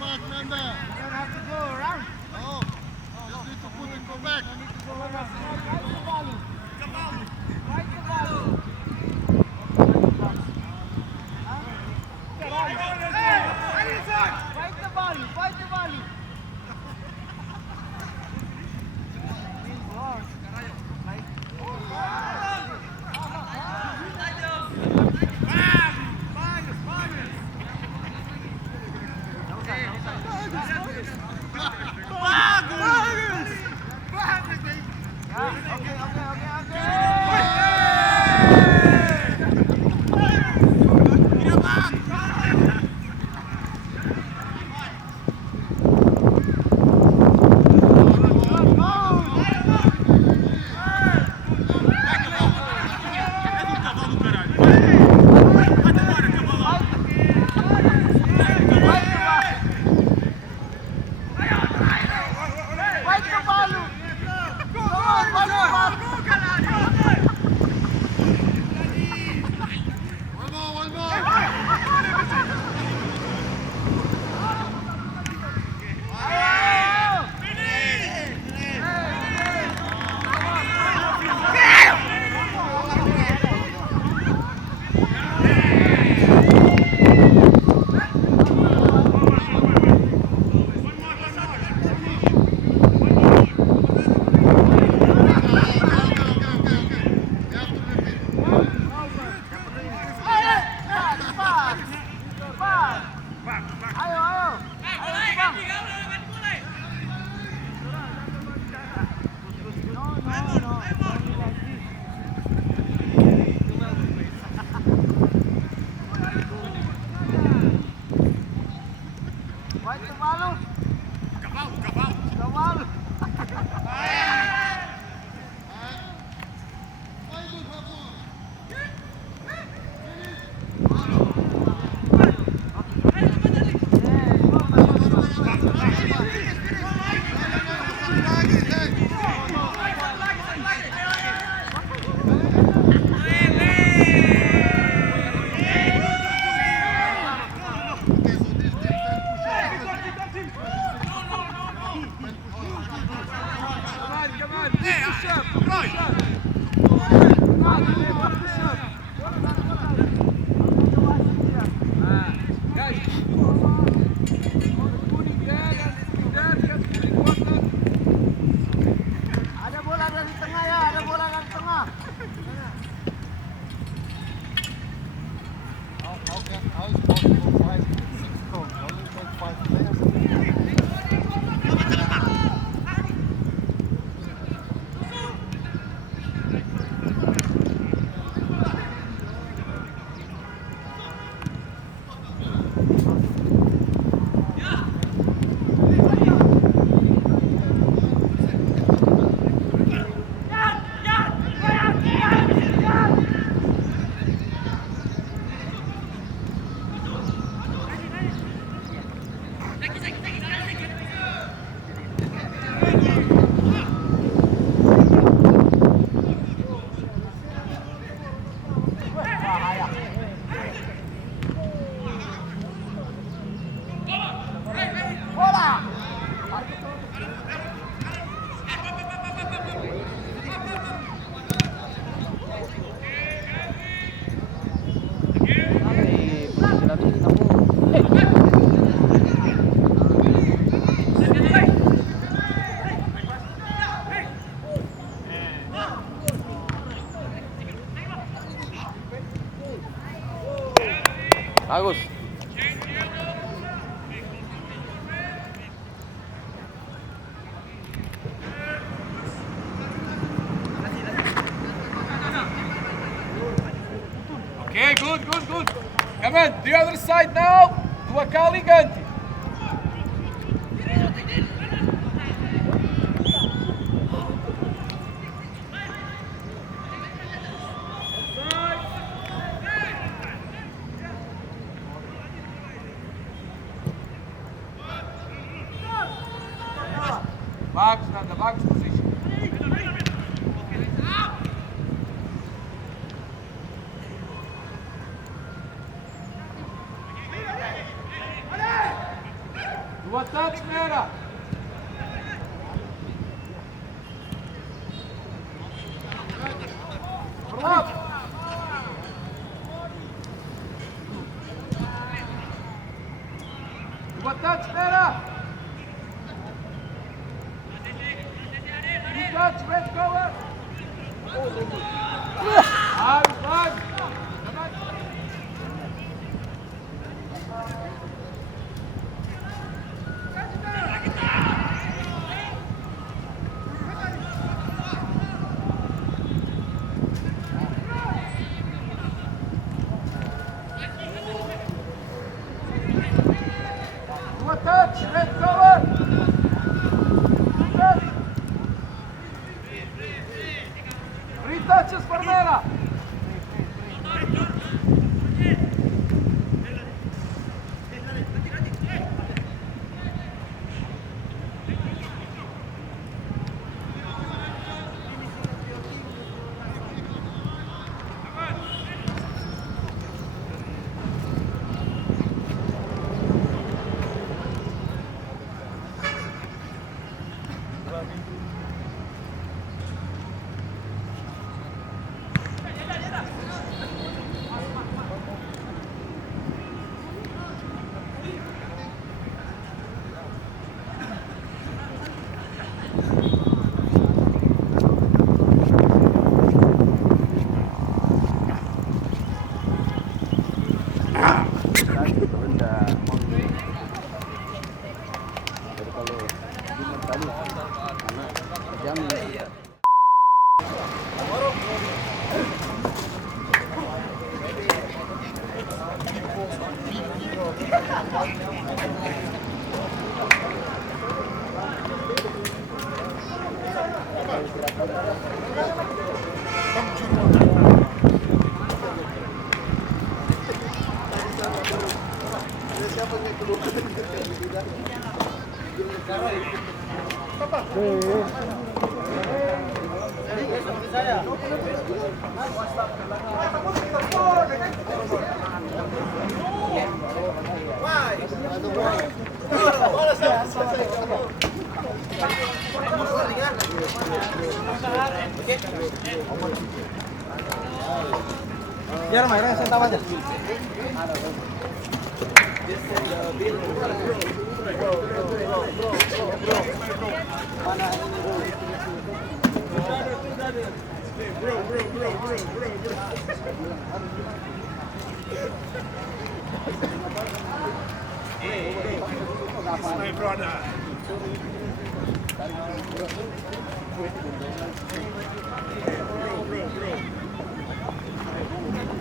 back, Nanda. You don't have to go around. No. Just need to put it, go back. You need to go around. Fight the ball. Fight the ball. Fight the ball. Fight the ball. One more. Fight the ball. Cavalo. Ada bola dari tengah ya, ada bola dari tengah. How is possible 5, 6 goals? Only take 5 players? Bagus. Okay, good. Come on, the other side now. Tua kali ganti. Bagus, Nanda, bagus position. Dua touch merah. Up. Dua touch merah. Two touch red cover. Bagus. Dua touch red cover. Three touches per merah. Biar mainnya saya tahu aja. My brother. Bro.